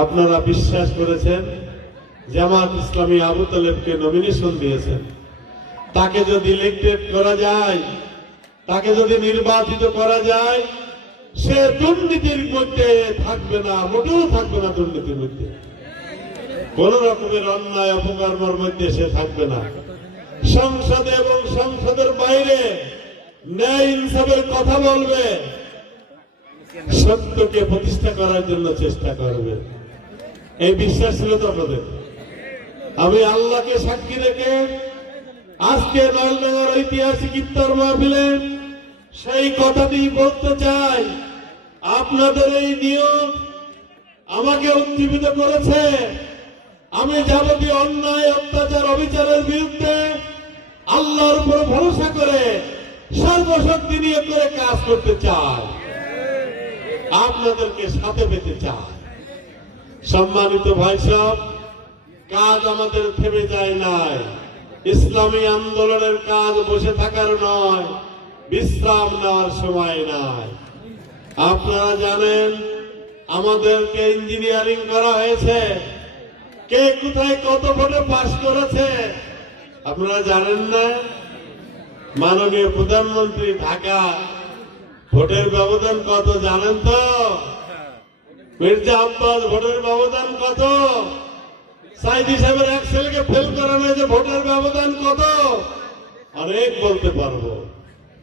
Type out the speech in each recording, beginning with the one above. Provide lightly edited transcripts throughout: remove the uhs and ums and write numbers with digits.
আপনারা বিশ্বাস করেছেন জামাত ইসলামী আবু তালেবকে নমিনেশন দিয়েছেন। তাকে যদি ইলেক্টেড করা যায়, তাকে যদি নির্বাচিত করা যায়, সে দুর্নীতির মধ্যে থাকবে না, মোটেও থাকবে না। দুর্নীতির মধ্যে কোন রকমের অন্যায় অপকর্মের মধ্যে সে থাকবে না। সংসদে এবং সংসদের বাইরে ন্যায় ইনসাফের কথা বলবে, সত্যকে প্রতিষ্ঠা করার জন্য চেষ্টা করবে। এই বিশ্বাস ছিল তো আপনাদের? আমি আল্লাহকে সাক্ষী রেখে আজকে নলডাঙ্গার ঐতিহাসিক ইফতার মাহফিলে সেই কথাটি বলতে চাই। আপনাদের এই নিয়ম আমাকে উজ্জীবিত করেছে। আমি যাবতীয় অন্যায় অত্যাচার অবিচারের বিরুদ্ধে আল্লাহর উপর ভরসা করে সর্বশক্তি নিয়ে করে কাজ করতে চাই, আপনাদেরকে সাথে পেতে চাই। সম্মানিত ভাই সব, কাজ আমাদের থেমে যায় নাই। ইসলামী আন্দোলনের কাজ বসে থাকার নয়, বিশ্রাম নেওয়ার সময় নাই। আপনারা জানেন আমাদেরকে ইঞ্জিনিয়ারিং করা হয়েছে। কে কোথায় কত ভোটে পাশ করেছে আপনারা জানেন না? মাননীয় প্রধানমন্ত্রী ঢাকা ভোটের ব্যবধান কত জানেন তো? মির্জা আব্বাস ভোটের ব্যবধান কত? সাইদি সাহেবের এক ছেলেকে ফেল করানো হয়েছে, ভোটের ব্যবধান কত? অনেক বলতে পারবো।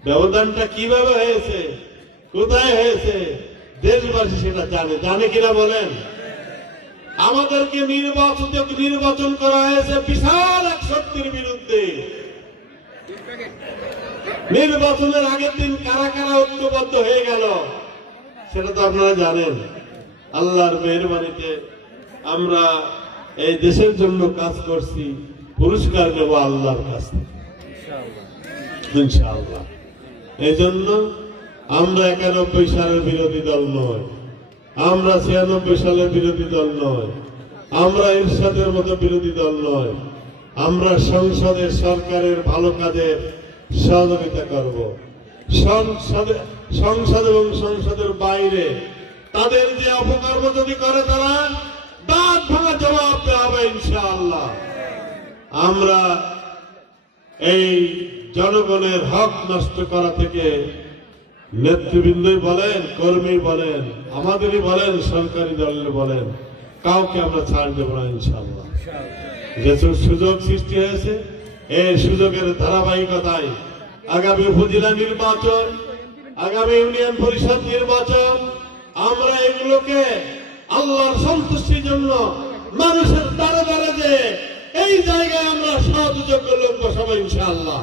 ব্যবধানটা কিভাবে হয়েছে, কোথায় হয়েছে, দেশবাসী সেটা জানে। জানে কিনা বলেন? আমাদেরকে নির্বাচন করা হয়েছে বিশাল এক শক্তির বিরুদ্ধে। নির্বাচনের আগের দিন কারা কারা ঐক্যবদ্ধ হয়ে গেল সেটা তো আপনারা জানেন। আল্লাহর মেহেরবানিতে আমরা এই দেশের জন্য কাজ করছি, পুরস্কার নেব আল্লাহর কাছে ইনশাআল্লাহ। এই জন্য আমরা 91 সালের বিরোধী দল নয়, আমরা 96 সালের বিরোধী দল নয়, আমরা ইরশাদের মতো বিরোধী দল নয়। আমরা সংসদে সরকারের ভালো কাজের সহযোগিতা করব। সংসদ এবং সংসদের বাইরে তাদের যে অপকর্ম যদি করে তারা দাঁত ভাঙা জবাব দেওয়া হবে ইনশাআল্লাহ। আমরা এই জনগণের হক নষ্ট করা থেকে নেতৃবৃন্দই বলেন, কর্মী বলেন, আমাদেরই বলেন, সরকারি দলের বলেন, কাউকে আমরা ছাড় দেব না ইনশাআল্লাহ। যে সুযোগ সৃষ্টি হয়েছে এই সুযোগের ধারাবাহিকতায় আগামী উপজেলা নির্বাচন, আগামী ইউনিয়ন পরিষদ নির্বাচন, আমরা এগুলোকে আল্লাহর সন্তুষ্টির জন্য মানুষের দ্বারে দ্বারে যে এই জায়গায় আমরা সহযোগ্য লোক বসাবো ইনশাআল্লাহ।